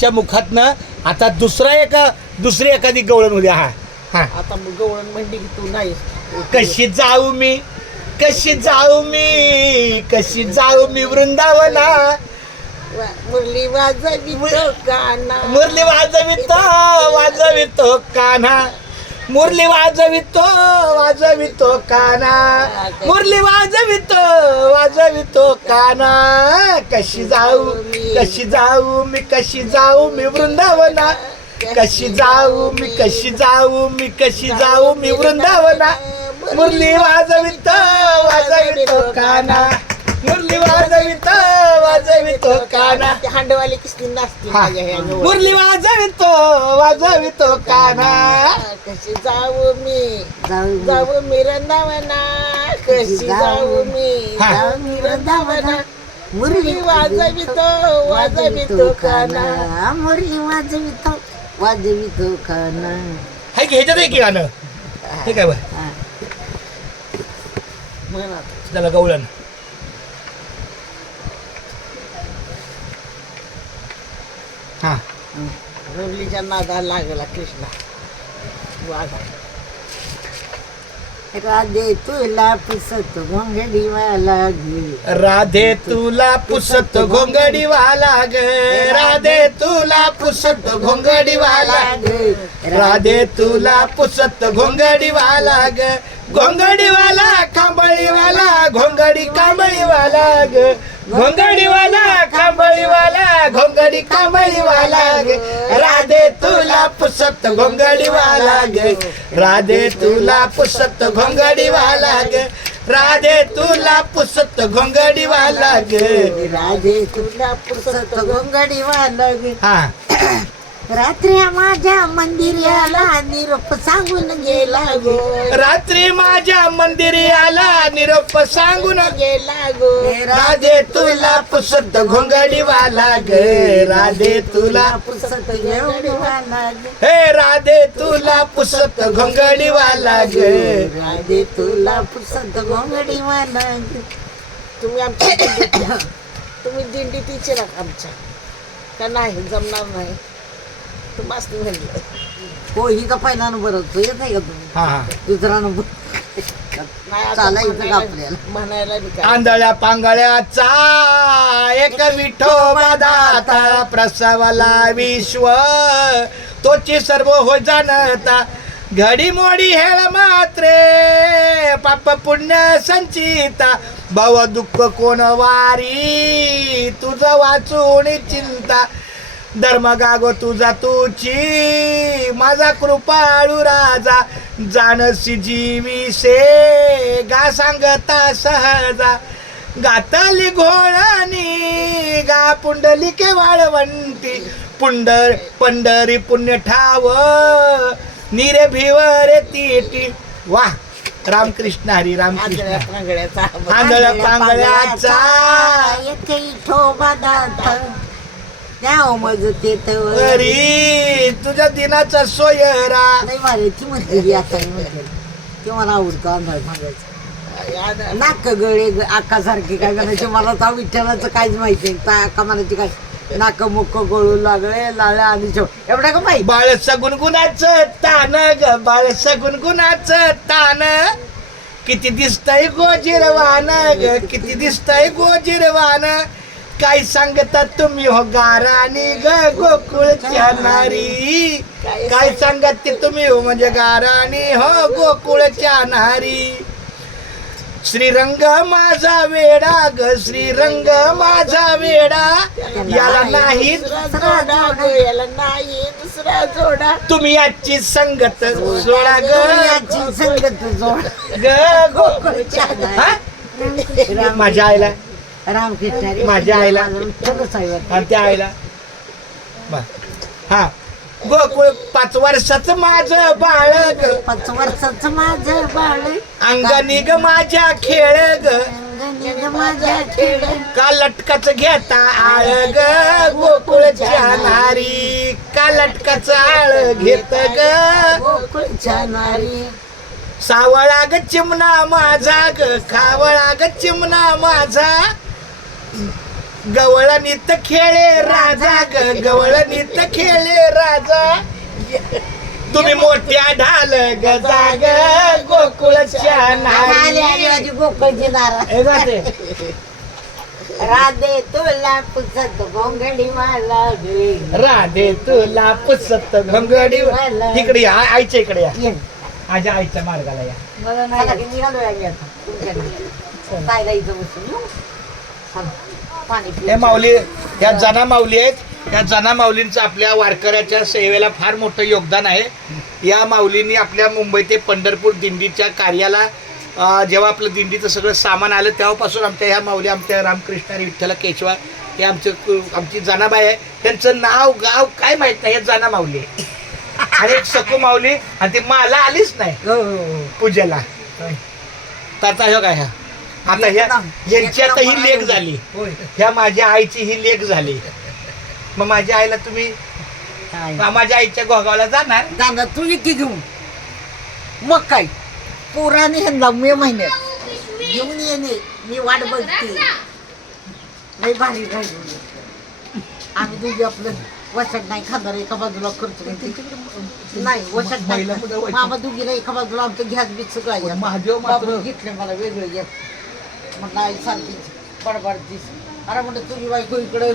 च्या मुखातनं आता दुसरा एक दुसरी एखादी गवळण होती हा हा. आता मग गवळण म्हणली की तू नाही. कशी जाऊ मी? कशी जाऊ मी? कशी जाऊ मी वृंदावना? वा- मुरली वाजवी तो काना. मुरली वाजवितो वाजवितो कान्हा मुरली वाजवितो वाजवितो काना. मुरली वाजवितो वाजवितो काना. कशी जाऊ कशी जाऊ मी कशी जाऊ मी वृंदावना. कशी जाऊ मी कशी जाऊ मी कशी जाऊ मी वृंदावना. मुरली वाजवितो वाजवितो काना. मुरली वाजवितो वाजवितो काना. हांडवाले ह्या गवळण. मुरली वाजवितो वाजवितो काना. कशी जाऊ मी? जाऊ मी. रंदावना कशी जाऊ मी. हा. जाऊ मी रंदावना मुरली वाजवितो वाजवितो काना मुरली वाजवितो वाजवितो खाना. हाय की ह्याच्यात आहे की गाणं? हे काय बघ म्हणा त्याला गवळण. हा. मुरलीच्या नादा लागला कृष्णा. राधे तुला पुसत घोंगडीवाला घे. राधे तुला पुसत घोंगडी वाला ग राधे तुला पुसत घोंगडी वाला ग राधे तुला पुसत घोंगडी वाला ग घोंगडी वाला कांबळी वाला घोंगडी कांबळी वाला ग. घोंगडी वाला कांबळी वाला घोंगडी कांबळी वाला ग. राधे तुला पुसत घोंगडी वाला ग. राधे तुला पुसत घोंगडी वाला ग. राधे तुला पुसत घोंगडी वाला ग. राधे तुला पुसत घोंगडीवाला घे हा. रात्री माझ्या मंदिराला निरोप सांगून गेला गो. रात्री माझ्या मंदिरी आला निरोप सांगून गेला गो. राधे तुला पुसत घोंगडी वाला ग राधे तुला पुसत घोंगडीवाला हे राधे तुला पुसत घोंगडी वाला ग राधे तुला पुसत घोंगडीवाला घे तुम्ही आमच्या. तुम्ही दिंडी तिचे ना आमच्या. का नाही जमणार नाही. म्हणलं हो ही का पहिला नंबर होतो? येत नाही का तुम्ही? हा हा. दुसरा नंबर नाही आता चालायचं का म्हणायला- आपल्याला? म्हणायला बी काय? आंधळ्या पांगळ्याचा एक विठोबा दाता प्रसवला विश्व. तोची सर्व हो जाणता. घडी मोडी हेळ मात्रे पाप पुण्य संचिता. भव दुःख कोण वारी तुझं वाचून चिंता. धर्म गागो तुझा तुची. माझा कृपाळू राजा जानसी जीविसे गा सांगता सहजा. गाताली घोळानी गा पुंडली के वाळवंती पुंडर पंढरी पुण्य ठाव. निरे भिवरे तीटी. वा रामकृष्ण हरी रामकृष्ण. आंधळ्या पांगळ्याचा. आंधळ्या पांगळ्याचा एक ठोबा दाता द्याव मज ते तर तुझ्या दिनाचा सोयरा नाही मारे ती म्हणते आता ते मला आवडतं अंधार सांगायचं. नाक गळे आकासारखे काय म्हणायचे मला तर विठ्ठलाचं काहीच माहिती नाही. काय आका म्हणायची काय? नाक मुक्क गळू लागले लाळ्या आणि शेव एवढं का माहिती? बाळसा गुणगुणाचं तान ग बाळसा गुणगुणाचं तान किती दिसतंय गोजिरवान ग किती दिसतंय गोजिरवान काय सांगतात तुम्ही हो गाराणी ग गोकुळच्या नारी काय सांगत? ते तुम्ही हो म्हणजे गाराणी हो गोकुळच्या नारी श्रीरंग माझा वेडा ग श्रीरंग माझा वेडा. याला नाही दुसरा जोडा. याला नाही दुसरा जोडा. तुम्ही याची संगत सोडा ग. याची संगत जोड. ग गो हा? माझ्या आईला रामकृष्ण. माझ्या आईला. आणि त्या आईला. हा. गोकुळ पाच वर्षाचं माझं बाळ ग पाच वर्षाचं माझं बाळ अंगणी ग माझ्या खेळ ग. माझ्या खेळ का लटकाच घेता आळ ग? गोकुळच्या नारी का लटकाच आळ घेत ग? गोकुळच्या नारी सावळा ग चिमणा माझा ग. खावळा ग चिमणा माझा. गवळणीत खेळे राजा ग गवळणीत खेळे राजा. तुम्ही मोठ्या ढाल गजा ग गोकुळच्या माझी गोकुळची नारा हे जाते. राधे तुला पुसत गोंगडी मला गे राधे तुला पुसत घंगडी इकडे या आईच्या इकडे या. ये. माझ्या आईच्या मार्गाला या. मला नाही तुमच्याकडे. बसून पाणी पिऊ. हे माऊली ह्या जना माऊली आहेत. या जना माऊलींचं आपल्या वारकऱ्याच्या सेवेला फार मोठं योगदान आहे. या माऊलींनी आपल्या मुंबई ते पंढरपूर दिंडीच्या कार्याला अं, जेव्हा आपलं दिंडीचं सगळं सामान आलं तेव्हापासून आमच्या ह्या माऊली आमच्या रामकृष्ण आणि विठ्ठला केशवा हे आमचं कु- आमची जनाबाई आहे. त्यांचं नाव गाव काय माहीत नाही हे जना माऊली आहे. आणि एक सकू माऊली आणि ती मला आलीच नाही हो, हो, हो. पूजेला. तर आता हे काय ह्या आता ह्या यांची आता ही लेख झाली. ह्या. माझ्या आईची ही लेख झाली. मग माझ्या आईला तुम्ही? माझ्या आईच्या गोगावला जाणार? दादा तू इतकी घेऊन. मग काय? पोराने ह्यांना मे महिन्यात घेऊन येणे. मी वाट बघते. लई भारी राहिली. आम्ही दोघी आपलं वसट नाही खाणार एका बाजूला करतो नाही वसट नाही मामा दोघीला एका बाजूला आमचं घ्यास बीत सगळं आहे. महादेव मात्र- बाबा घेतले मला वेगळं घेत म्हटलं आई सांगते बडबड दिस अरे म्हणलं तुझी बायको इकडे